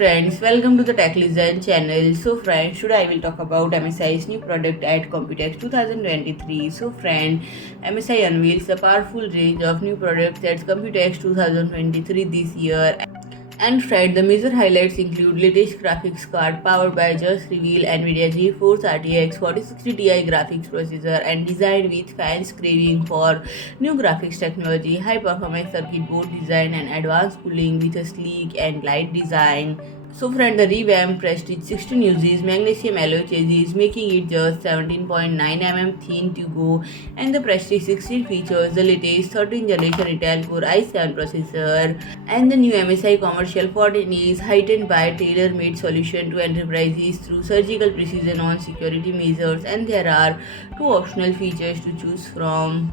friends, welcome to the Tech Listen channel. So friends, today I will talk about MSI's new product at COMPUTEX 2023. So friend, MSI unveils a powerful range of new products at COMPUTEX 2023 this year. And friend, the major highlights include latest graphics card powered by just reveal NVIDIA GeForce RTX 4060 Ti graphics processor and designed with fans craving for new graphics technology, high performance circuit board design and advanced cooling with a sleek and light design. So friend, the revamped Prestige 16 uses magnesium alloy chassis, making it just 17.9 mm thin to go, and the Prestige 16 features the latest 13th generation Intel Core i7 processor, and the new MSI commercial 14 is heightened by tailor-made solution to enterprises through surgical precision on security measures, and there are two optional features to choose from.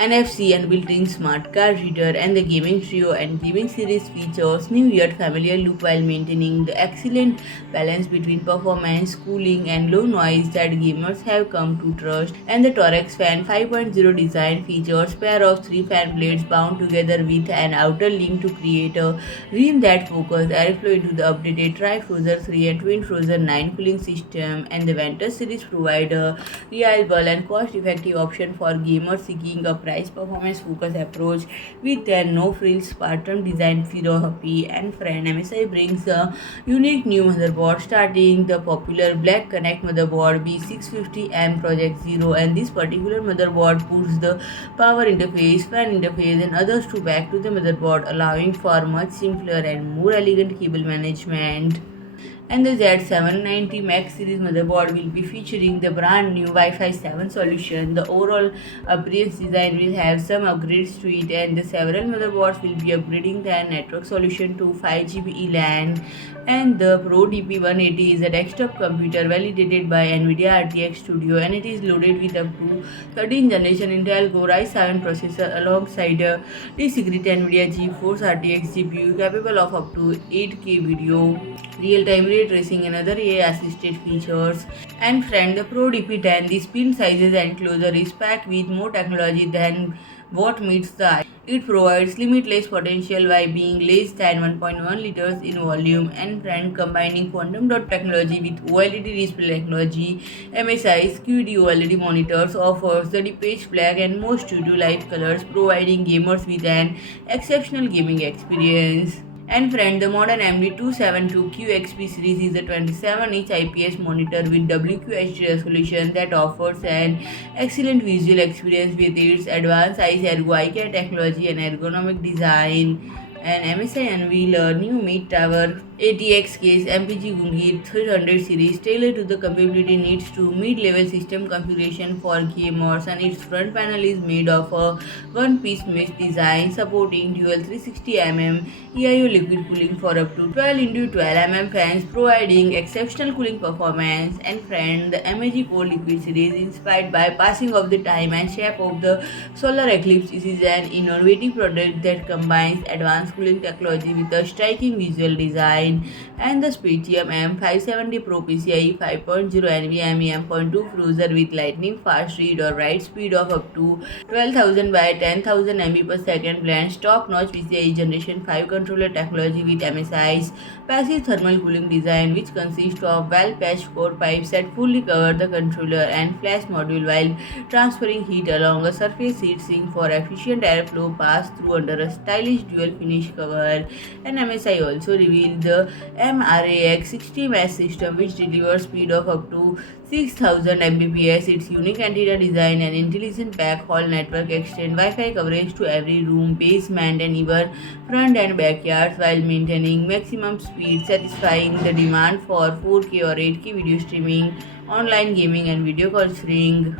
NFC and built-in smart card reader, and the gaming trio and gaming series features new yet familiar look while maintaining the excellent balance between performance, cooling and low noise that gamers have come to trust. And the Torex Fan 5.0 design features pair of three fan blades bound together with an outer link to create a rim that focus airflow into the updated Tri-Frozer 3 and Twin Frozer 9 cooling system. And the Ventus series provide a reliable and cost-effective option for gamers seeking a price performance focused approach with their no frills Spartan design philosophy. And friend, MSI brings a unique new motherboard starting the popular Black Connect motherboard B650M Project Zero, and this particular motherboard puts the power interface, fan interface and others to back to the motherboard, allowing for much simpler and more elegant cable management. And the Z790 Max series motherboard will be featuring the brand new Wi-Fi 7 solution. The overall appearance design will have some upgrades to it, and the several motherboards will be upgrading their network solution to 5G LAN. And the Pro DP180 is a desktop computer validated by NVIDIA RTX Studio, and it is loaded with up to 13th generation Intel Core i7 processor alongside a discrete NVIDIA GeForce RTX GPU capable of up to 8K video, real-time ray tracing and other AI-assisted features. And friend, the Pro DP10, the screen sizes and enclosure is packed with more technology than what meets the eye. It provides limitless potential by being less than 1.1 liters in volume. And friend, combining quantum dot technology with OLED display technology, MSI's QD-OLED monitors offers the deepest black and most true to life colors, providing gamers with an exceptional gaming experience. And friend, the modern MD272QXP series is a 27-inch IPS monitor with WQHD resolution that offers an excellent visual experience with its advanced Eyes Ergo eye care technology and ergonomic design. And MSI unveiled a new mid-tower ATX case MPG Gungit 300 series tailored to the compatibility needs to mid-level system configuration for gamers, and its front panel is made of a one-piece mesh design supporting dual 360 mm EIO liquid cooling for up to 12 into 12 mm fans, providing exceptional cooling performance. And friend, the MAG Cold Liquid series, inspired by passing of the time and shape of the solar eclipse, this is an innovative product that combines advanced cooling technology with a striking visual design. And the Spectrum M570 Pro PCIe 5.0 NVMe M.2 Frozer with lightning fast read or write speed of up to 12,000 by 10,000 MB per second blends top-notch PCIe Generation 5 controller technology with MSI's passive thermal cooling design, which consists of well-patched core pipes that fully cover the controller and flash module while transferring heat along a surface heat sink for efficient airflow pass through under a stylish dual finish cover. And MSI also revealed the MRAX 60 mesh system, which delivers speed of up to 6000 Mbps. Its unique antenna design and intelligent backhaul network extend Wi-Fi coverage to every room, basement and even front and backyards while maintaining maximum speed, satisfying the demand for 4K or 8K video streaming, online gaming and video conferencing.